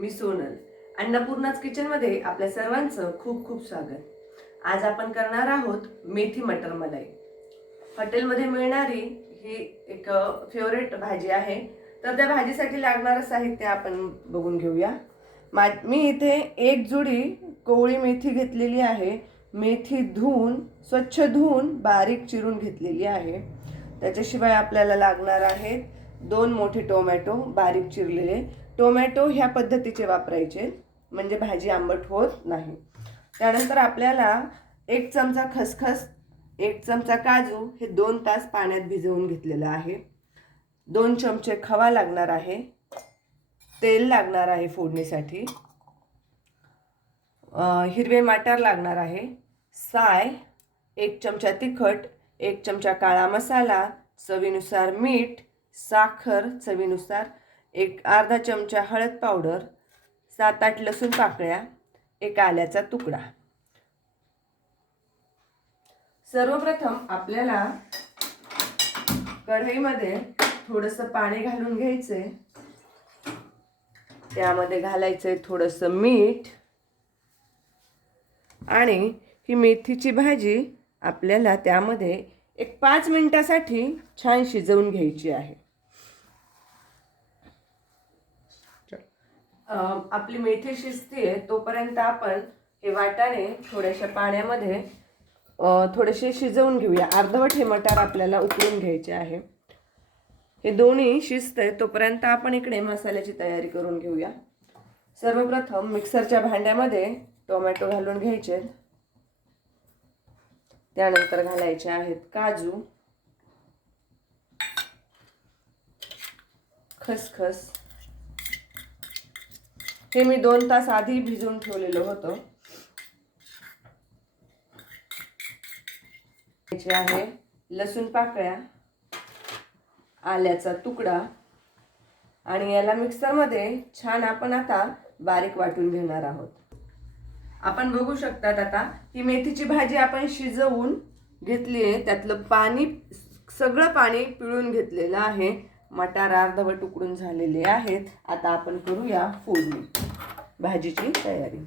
मी सोनल. अन्नपूर्णाच किचनमध्ये आपल्या सर्वांचं खूप खूप स्वागत. आज आपण करणार आहोत मेथी मटर मलाई. हॉटेलमध्ये मिळणारी ही एक फेवरेट भाजी आहे. तर त्या भाजीसाठी लागणारं साहित्य आपण बघून घेऊया. मा मी इथे एक जुडी कोवळी मेथी घेतलेली आहे. मेथी धुवून स्वच्छ धुवून बारीक चिरून घेतलेली आहे. त्याच्याशिवाय आपल्याला लागणार आहेत दोन मोठे टोमॅटो बारीक चिरलेले. टोमॅटो ह्या पद्धतीचे वापरायचे म्हणजे भाजी आंबट होत नाही. त्यानंतर आपल्याला एक चमचा खसखस एक चमचा काजू हे दोन तास पाण्यात भिजवून घेतलेलं आहे. दोन चमचे खवा लागणार आहे. तेल लागणार आहे फोडणीसाठी. हिरवे मटार लागणार आहे. साय एक चमचा तिखट एक चमचा काळा मसाला चवीनुसार मीठ साखर चवीनुसार एक अर्धा चमचा हळद पावडर सात आठ लसूण पाकळ्या एक आल्याचा तुकडा. सर्वप्रथम आपल्याला कढईमध्ये थोडंसं पाणी घालून घ्यायचंय. त्यामध्ये घालायचंय थोडंसं मीठ. आणि ही मेथीची भाजी आपल्याला त्यामध्ये एक पाच मिनिटासाठी छान शिजवून घ्यायची आहे. आपली मेथी शिजते तोपर्यंत आपण हे वाटाणे थोड्याशा पाण्यामध्ये थोडेसे शिजवून घेऊया. अर्धवट हे मटार आपल्याला उकळून घ्यायचे आहे. हे दोन्ही शिजतंय तोपर्यंत आपण इकडे मसाल्याची तयारी करून घेऊया. सर्वप्रथम मिक्सरच्या भांड्यामध्ये टोमॅटो घालून घ्यायचे. त्यानंतर घालायचे आहेत काजू. खसखस. हे मी दोन तास आधी भिजवून ठेवलेलं होतं. घ्यायचे आहे लसूण पाकळ्या आल्याचा तुकडा आणि याला मिक्सरमध्ये छान आपण आता बारीक वाटून घेणार आहोत. आपण बघू शकतात आता ही मेथीची भाजी आपण शिजवून घेतली आहे. त्यातलं पाणी सगळं पाणी पिळून घेतलेलं आहे. मटार अर्धवट उकडून झालेले आहेत. आता आपण करूया फोडणी. भाजीची तयारी.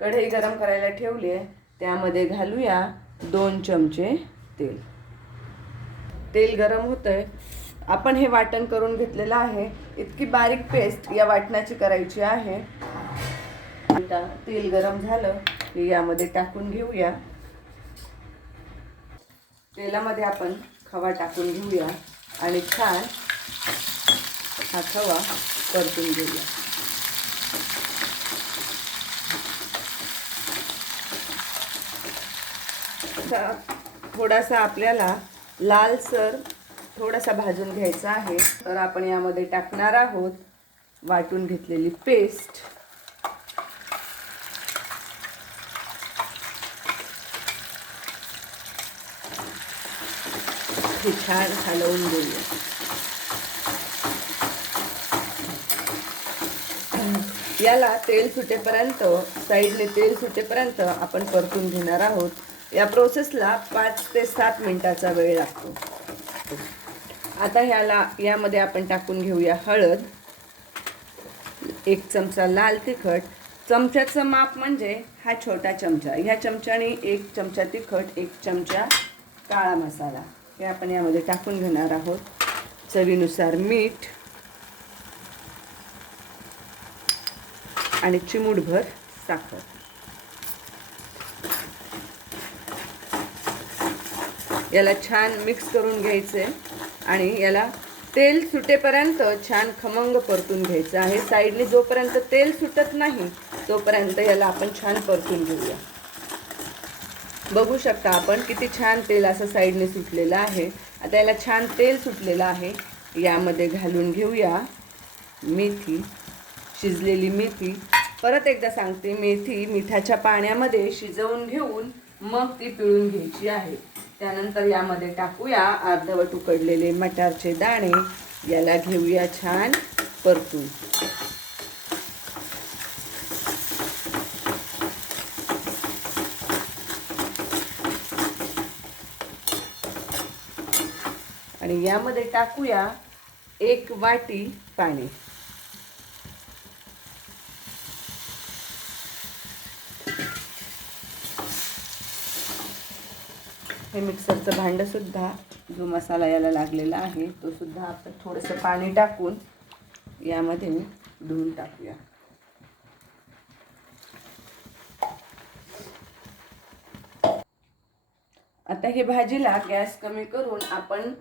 कढई गरम करायला ठेवली आहे. त्यामध्ये घालूया दोन चमचे तेल. तेल गरम होतं आहे आपण हे वाटण करून घेतलेलं आहे. इतकी बारीक पेस्ट या वाटणाची करायची आहे. आता तेल गरम झालं की यामध्ये टाकून घेऊया. तेलामध्ये आपण खवा टाकून घेऊया आणि छान हा खवा परतून घेऊया. आता थोडासा आपल्याला लालसर थोडासा भाजून घ्यायचा आहे. तर आपण यामध्ये टाकणार आहोत वाटून घेतलेली पेस्ट. हे छान हलवून घेऊया. याला तेल सुटेपर्यंत साईडने तेल सुटेपर्यंत आपण परतून घेणार आहोत. या प्रोसेसला पाच ते सात मिनटाचा वेळ लागतो. आता ह्याला यामध्ये आपण टाकून घेऊया हळद. एक चमचा लाल तिखट. चमच्याचं माप म्हणजे हा छोटा चमचा. ह्या चमच्याने एक चमचा तिखट एक चमचा काळा मसाला. हे आपण यामध्ये टाकून घेणार आहोत. चवीनुसार मीठ आणि चिमूटभर साखर. याला छान मिक्स करून घ्यायचं आहे आणि याला तेल सुटेपर्यंत छान खमंग परतून घ्यायचं आहे. साईडने जोपर्यंत तेल सुटत नाही तोपर्यंत याला आपण छान परतून घेऊया. बघू शकता आपण किती छान तेल असं साईडने सुटलेलं आहे. आता याला छान तेल सुटलेलं आहे. यामध्ये घालून घेऊया मेथी शिजलेली मेथी. परत एकदा सांगते मेथी मिठाच्या पाण्यामध्ये शिजवून घेऊन मग ती पिळून घ्यायची आहे. त्यानंतर यामध्ये टाकूया अर्धवट उकडलेले मटारचे दाणे. याला घेऊया छान परतून. आणि यामध्ये टाकूया एक वाटी पाणी. हे मिक्सरचं भांडंसुद्धा जो मसाला याला लागलेला आहे तो सुद्धा आपण थोडंसं पाणी टाकून यामध्ये धुवून टाकूया. आता हे भाजीला गॅस कमी करून आपण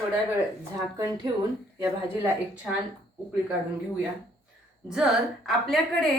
थोडा वेळ झाकण ठेवून या भाजीला एक छान उकळी काढून घेऊया. जर आपल्याकडे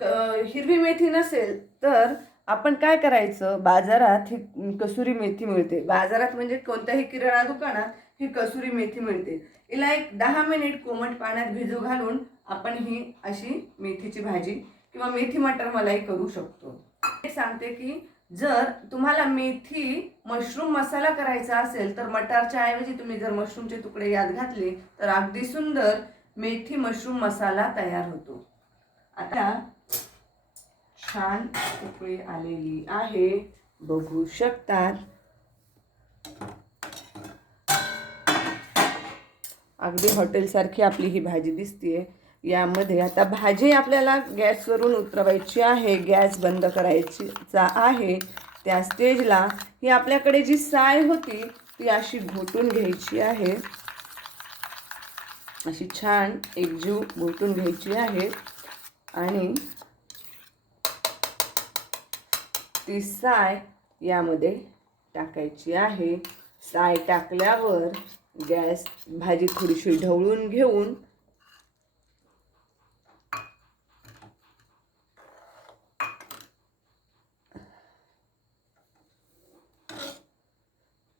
हिरवी मेथी नसेल तर आपण काय करायचं? बाजारात ही कसुरी मेथी मिळते. बाजारात म्हणजे कोणत्याही किराणा दुकानात ही कसुरी मेथी मिळते. हिला एक दहा मिनिट कोमट पाण्यात भिजू घालून आपण ही अशी मेथीची भाजी किंवा मेथी मटर मलाई करू शकतो. हे सांगते की जर तुम्हाला मेथी मशरूम मसाला करायचा असेल तर मटारच्या ऐवजी तुम्ही जर मशरूमचे तुकडे यात घातले तर अगदी सुंदर मेथी मशरूम मसाला तयार होतो. आता छान उकळी आलेली आहे. बघू शकतात. अगदी हॉटेलसारखी आपली ही भाजी दिसतीये. यामध्ये आता भाजी आपल्याला गॅसवरून उतरवायची आहे. गॅस बंद करायचीचा आहे. त्या स्टेजला ही आपल्याकडे जी साय होती ती अशी घोटून घ्यायची आहे. अशी छान एकजीव घोटून घ्यायची आहे. आणि ती साय यामध्ये टाकायची आहे. साय टाकल्यावर गॅस भाजी थोडीशी ढवळून घेऊन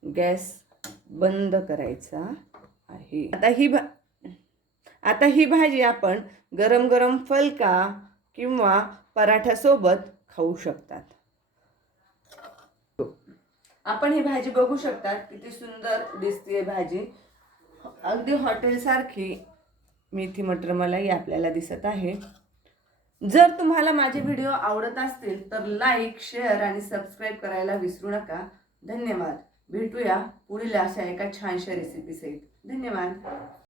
गॅस बंद करायचा आहे. आता ही भा आता ही भाजी आपण गरम गरम फलका किंवा पराठ्यासोबत खाऊ शकतात. आपण ही भाजी बघू शकतात किती सुंदर दिसते भाजी. अगदी हॉटेलसारखी मेथी मटर मलाई आपल्याला दिसत आहे. जर तुम्हाला माझे व्हिडिओ आवडत असतील तर लाईक शेअर आणि सबस्क्राईब करायला विसरू नका. धन्यवाद. भेटूया पुढील अशा एका छानशा रेसिपीसहित धन्यवाद.